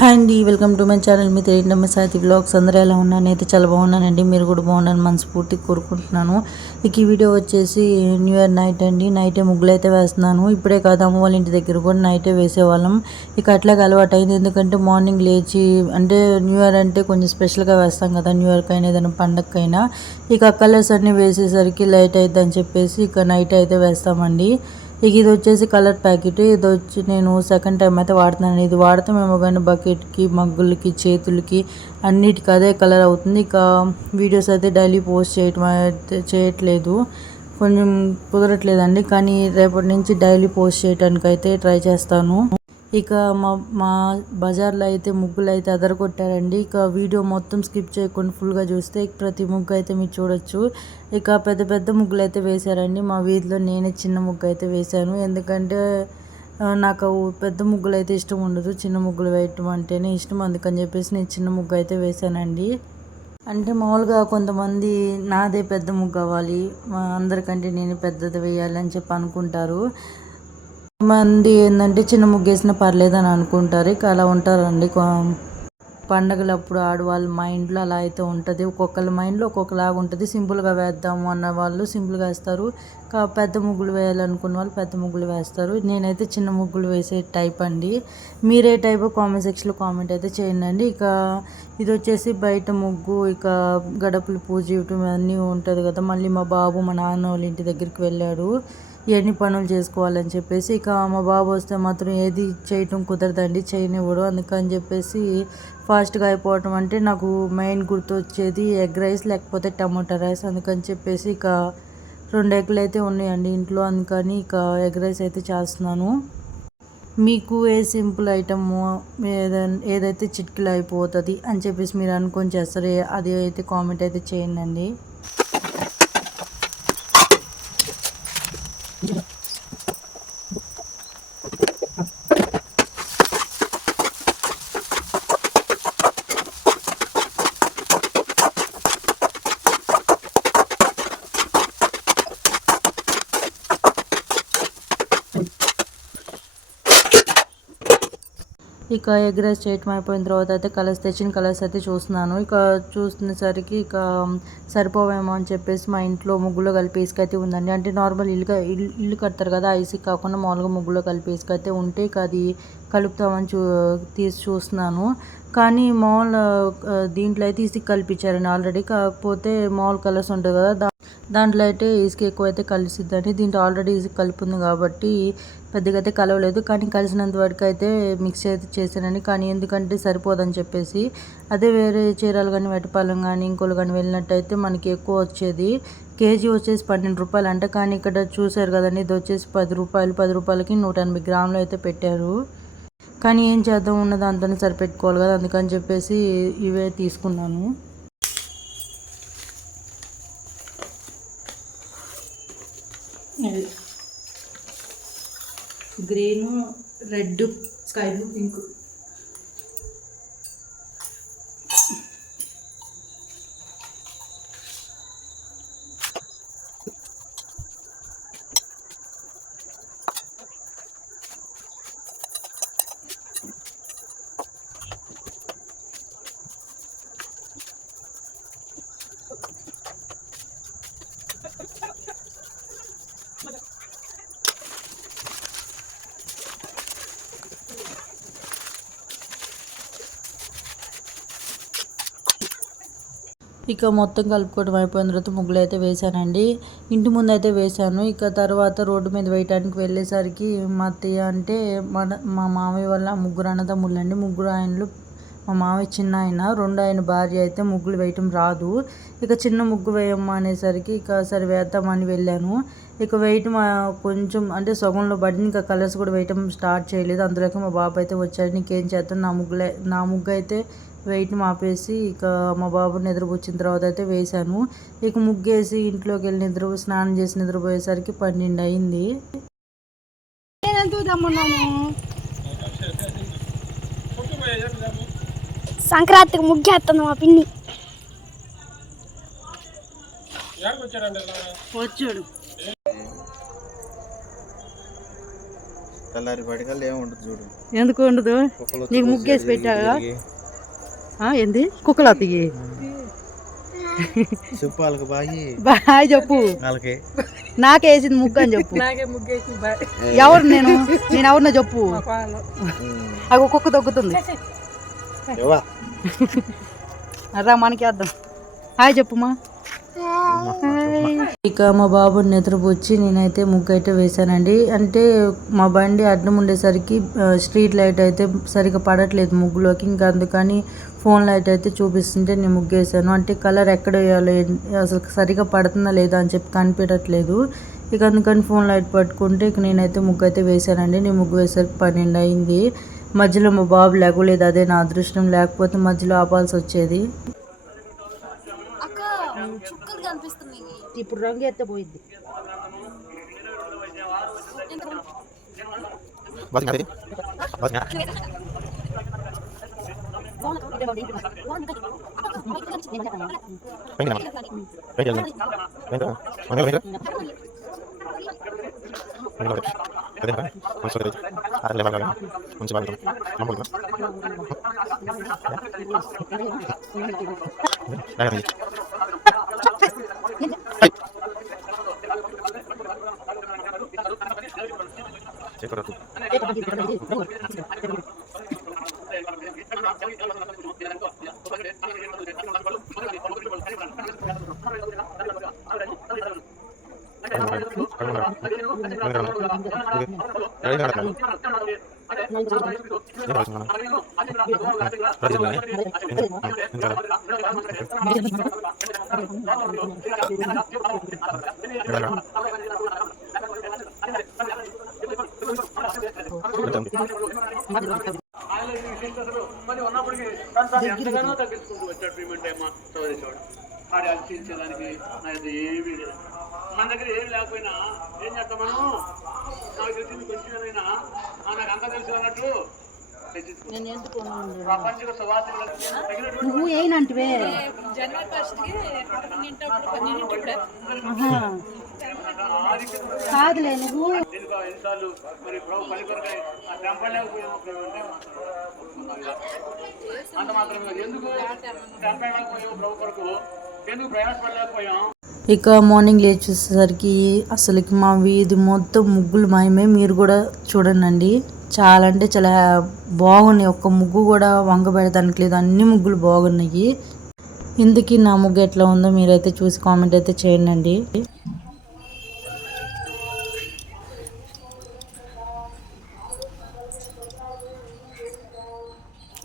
Hi అండి, welcome to my channel. మీ తెలియడం Sai vlogs. అందరూ ఎలా ఉన్నాను? అయితే చాలా బాగున్నానండి. మీరు కూడా బాగున్నాను మనస్ఫూర్తిగా కోరుకుంటున్నాను. ఇక ఈ వీడియో వచ్చేసి న్యూ ఇయర్ నైట్ అండి. నైటే ముగ్గులు అయితే వేస్తున్నాను. ఇప్పుడే కాదు, అమ్మ వాళ్ళ ఇంటి దగ్గర కూడా నైటే వేసేవాళ్ళం. ఇక అట్లాగే అలవాటు అయింది. ఎందుకంటే మార్నింగ్ లేచి, అంటే న్యూ ఇయర్ అంటే కొంచెం స్పెషల్గా వేస్తాం కదా, న్యూ ఇయర్కైనా ఏదైనా పండగకైనా. ఇక కలర్స్ అన్నీ వేసేసరికి లైట్ అవుతుంది అని చెప్పేసి ఇక నైట్ అయితే వేస్తామండి. ఇక ఇది వచ్చేసి కలర్ ప్యాకెట్. ఇది వచ్చి నేను సెకండ్ టైం అయితే వాడుతున్నాను. ఇది వాడతామేమో కానీ బకెట్కి, మగ్గులకి, చేతులకి అన్నిటికీ అదే కలర్ అవుతుంది. ఇక వీడియోస్ అయితే డైలీ పోస్ట్ చేయట్లేదు, కొంచెం కుదరట్లేదండి. కానీ రేపటి నుంచి డైలీ పోస్ట్ చేయడానికి అయితే ట్రై చేస్తాను. ఇక మా బజార్లో అయితే ముగ్గులు అయితే అదరగొట్టారండి. ఇక వీడియో మొత్తం స్కిప్ చేయకుండా ఫుల్గా చూస్తే ప్రతి ముగ్గు అయితే మీరు చూడొచ్చు. ఇక పెద్ద పెద్ద ముగ్గులు అయితే వేశారండి. మా వీధిలో నేనే చిన్న ముగ్గు అయితే వేశాను. ఎందుకంటే నాకు పెద్ద ముగ్గులు అయితే ఇష్టం ఉండదు, చిన్న ముగ్గులు వేయటం అంటేనే ఇష్టం. అందుకని చెప్పేసి నేను చిన్న ముగ్గు అయితే వేశానండి. అంటే మామూలుగా కొంతమంది నాదే పెద్ద ముగ్గు అవ్వాలి, అందరికంటే నేను పెద్దది వేయాలి అని చెప్పి అనుకుంటారు. మంది ఏంటంటే చిన్న ముగ్గేసినా పర్లేదని అనుకుంటారు. ఇక అలా ఉంటారండి. పండగలప్పుడు ఆడవాళ్ళ మైండ్లో అలా అయితే ఉంటుంది. ఒక్కొక్కరి మైండ్లో ఒక్కొక్కలాగా ఉంటుంది. సింపుల్గా వేద్దాము అన్న వాళ్ళు సింపుల్గా వేస్తారు, పెద్ద ముగ్గులు వేయాలనుకున్న వాళ్ళు పెద్ద ముగ్గులు వేస్తారు. నేనైతే చిన్న ముగ్గులు వేసే టైప్ అండి. మీరే టైప్ కామెంట్ సెక్షన్లో కామెంట్ అయితే చేయండి. ఇక ఇది వచ్చేసి బయట ముగ్గు. ఇక గడపలు పూజ ఇవ్వటం అన్నీ ఉంటుంది కదా. మళ్ళీ మా బాబు మా నాన్న వాళ్ళ ఇంటి దగ్గరికి వెళ్ళాడు ఎన్ని పనులు చేసుకోవాలని చెప్పేసి. ఇక మా బాబు వస్తే మాత్రం ఏది చేయటం కుదరదండి, చేయనివ్వడు. అందుకని చెప్పేసి ఫాస్ట్గా అయిపోవటం అంటే నాకు మెయిన్ గుర్తు వచ్చేది ఎగ్ రైస్ లేకపోతే టమాటా రైస్. అందుకని చెప్పేసి ఇక 2 ఎగ్గులు అయితే ఉన్నాయండి ఇంట్లో, అందుకని ఇక ఎగ్ రైస్ అయితే చేస్తున్నాను. మీకు ఏ సింపుల్ ఐటమ్ ఏదైతే చిటికలో అయిపోతుంది అని చెప్పేసి మీరు అనుకొని చేస్తారు, అది అయితే కామెంట్ అయితే చేయండి. ఇక ఎగ్ రైస్ చేయటం అయిపోయిన తర్వాత అయితే తెచ్చిన కలర్స్ అయితే చూస్తున్నాను. ఇక చూస్తున్నసరికి ఇక సరిపోవేమో అని చెప్పేసి మా ఇంట్లో ముగ్గులో కలిపి ఇసుక అయితే ఉందండి. అంటే నార్మల్ ఇల్లు కడతారు కదా, ఇసుక కాకుండా మామూలుగా ముగ్గులో కలిపి ఇసుక అయితే ఉంటే ఇక అది కలుపుతామని తీసి చూస్తున్నాను. కానీ మామూలు దీంట్లో అయితే ఇసుక కలిపించారండి ఆల్రెడీ. కాకపోతే మామూలు కలర్స్ ఉంటుంది కదా, దాంట్లో అయితే ఇసుక ఎక్కువ అయితే కలిసిద్దని, దీంట్లో ఆల్రెడీ ఇసుక కలుపుంది కాబట్టి పెద్దగా అయితే కలవలేదు. కానీ కలిసినంత వరకు అయితే మిక్స్ అయితే చేశానండి. కానీ ఎందుకంటే సరిపోదని చెప్పేసి, అదే వేరే చీరలు కానీ వెటపాలెం కానీ ఇంకోళ్ళు కానీ వెళ్ళినట్టయితే మనకి ఎక్కువ వచ్చేది. కేజీ వచ్చేసి 12 రూపాయలు అంట. కానీ ఇక్కడ చూసారు కదండి, ఇది వచ్చేసి 10 రూపాయలు. 10 రూపాయలకి 180 గ్రాములు అయితే పెట్టారు. కానీ ఏం చేద్దాం, ఉన్న దాంతోనే సరిపెట్టుకోవాలి కదా, అందుకని చెప్పేసి ఇవే తీసుకున్నాను. Green, red, sky blue, pink. ఇక మొత్తం కలుపుకోవడం అయిపోయిన తర్వాత ముగ్గులు అయితే వేసానండి. ఇంటి ముందు అయితే వేసాను. ఇక తర్వాత రోడ్డు మీద వేయడానికి వెళ్ళేసరికి మా అత్తయ్య అంటే మా మామయ్య వల్ల ముగ్గురు అన్నదమ్ముళ్ళండి. ముగ్గురు ఆయనలు, మా మామయ్య చిన్న ఆయన, 2 ఆయన భార్య అయితే ముగ్గులు వేయటం రాదు. ఇక చిన్న ముగ్గు వేయమ్మా అనేసరికి ఇక సరే వేద్దామని వెళ్ళాను. ఇక వేయటం కొంచెం అంటే సగంలో పడింది. ఇంకా కలర్స్ కూడా వేయటం స్టార్ట్ చేయలేదు. అందులోకి మా బాబు అయితే వచ్చాడు. నీకేం చేస్తాను, నా ముగ్గు అయితే వేయటం ఆపేసి ఇక మా బాబుని నిద్రపుచ్చిన తర్వాత అయితే వేశాను. ఇక ముగ్గేసి ఇంట్లోకి వెళ్ళి స్నానం చేసి నిద్రపోయేసరికి 12 అయింది. సంక్రాంతికి ముగ్గేస్తుంది మా పిన్ని. వచ్చాడు తెల్లారి పడికల్లా ఏముండదు చూడు. ఎందుకు ఉండదు? నీకు ముగ్గేసి పెట్టాగా? ఏంది కుక్కలు అత్తయ్యి? చెప్పు వాళ్ళకి బాయ్ చెప్పు. వాళ్ళకి నాకేసింది ముగ్గు అని చెప్పు. ఎవరు నేను ఎవరినో చెప్పు. అది కుక్క తగ్గుతుంది. రా మనకి వేద్దాం. హాయ్ చెప్పుమా. ఇక మా బాబు నిద్రపోచ్చి నేనైతే ముగ్గు అయితే వేసానండి. అంటే మా బండి అడ్డం ఉండేసరికి స్ట్రీట్ లైట్ అయితే సరిగ్గా పడట్లేదు ముగ్గులోకి. ఇంకా అందుకని ఫోన్ లైట్ అయితే చూపిస్తుంటే నేను ముగ్గు వేసాను. అంటే కలర్ ఎక్కడ వేయాలో అసలు సరిగ్గా పడుతుందా లేదా అని చెప్పి కనిపించట్లేదు. ఇక అందుకని ఫోన్ లైట్ పట్టుకుంటే ఇక నేనైతే ముగ్గు అయితే వేసానండి. నేను ముగ్గు వేసరికి 12 అయింది. మధ్యలో మా బాబు లేగలేదు. అదే నా అదృష్టం. లేకపోతే మధ్యలో ఆపాల్సి వచ్చేది. ఇప్పుడు రంగు ఎత్తే పోయింది. మన దగ్గర ఏమి లేకపోయినా ఏం చేస్తాం మనం? నాకు తెలిసింది కొంచెమైనా నాకు అంతా తెలుసు అన్నట్టు ప్రపంచ నువ్వు ఏనంటివే కాదులే నువ్వు ఎన్నిసార్లు మరి పనికొరకాయ అంత మాత్రమే ఎందుకు చంపలేకపోయావు ప్రభు కొరకు, ఎందుకు ప్రయాసపడలేకపోయాం? ఇక మార్నింగ్ లేచి చూసేసరికి అసలుకి మా వీధి మొత్తం ముగ్గులు మాయమే. మీరు కూడా చూడండి. చాలా అంటే చాలా బాగున్నాయి. ఒక్క ముగ్గు కూడా వంక పెడతానికి లేదు. అన్ని ముగ్గులు బాగున్నాయి. ఇందుకీ నా ముగ్గు ఎట్లా ఉందో మీరైతే చూసి కామెంట్ అయితే చేయండి.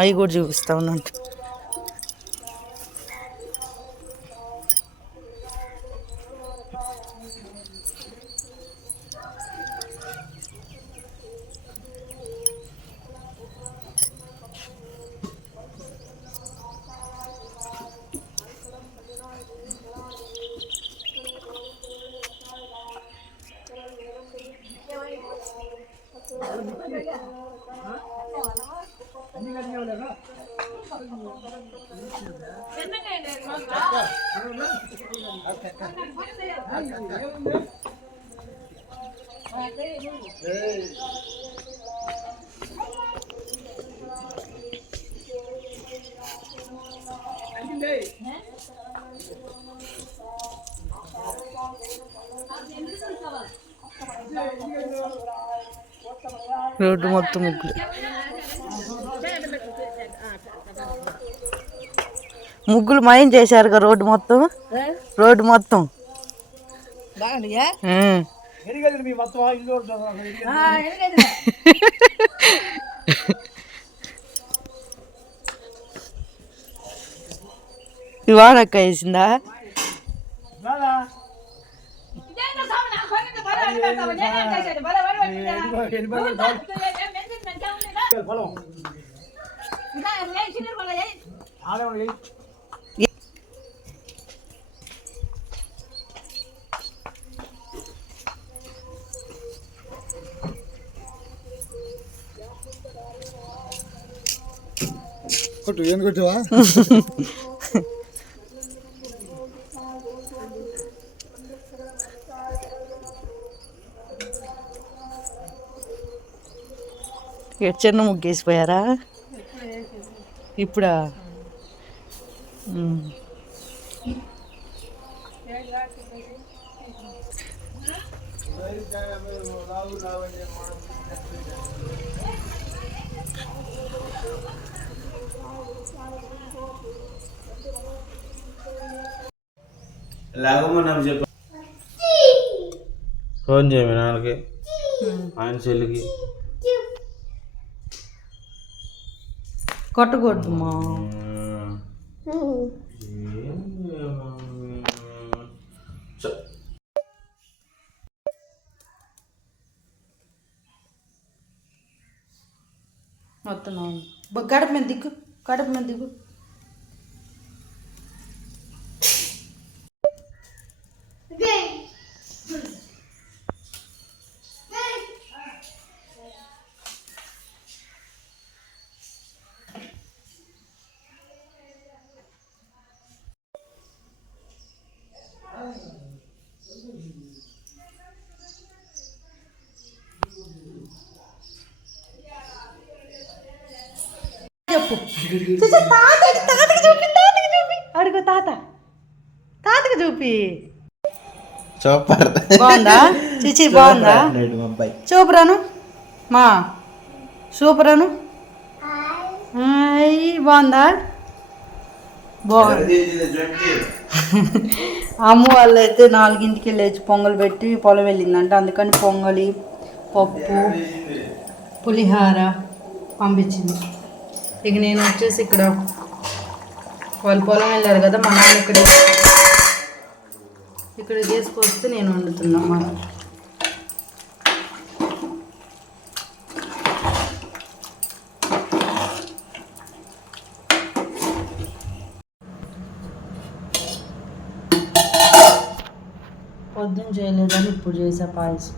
అవి కూడా చూపిస్తా ఉన్నాను. రోడ్డు మొత్తం ముగ్గులు. ముగ్గులు మాయం చేశారుగా రోడ్డు మొత్తం. రోడ్డు మొత్తం వానక్క వేసిందా? కొట్టు ఏం కొట్టువా? ఇక్కడ చిన్న ముగ్గేసిపోయారా ఇప్పుడా లేకపోతే చెప్ప ఫోన్ చేయమి నాన్నకి ఆయన చెల్లికి కొట్టకూడదు మా మొత్తం గడప మీద దిక్కు గడప మీద దిగు చెప్పు తాతకి చూపి అడుగు తాతకి చూపి సూపర్ బాగుందా చిచి బాగుందా చూపురాను మా సూపరాను బాగుందా బాగుంది అమ్మ వాళ్ళు అయితే 4ంటికి లేచి పొంగల్ పెట్టి పొలం వెళ్ళిందంట అందుకని పొంగలి పప్పు పులిహార పంపించింది ఇక నేను వచ్చేసి ఇక్కడ వాళ్ళు పొలం వెళ్ళారు కదా మా నాన్న ఇక్కడ తీసుకొస్తే నేను వండుతున్నా అన్నమాట పొద్దున్న చేయలేదని ఇప్పుడు చేసా పాయసం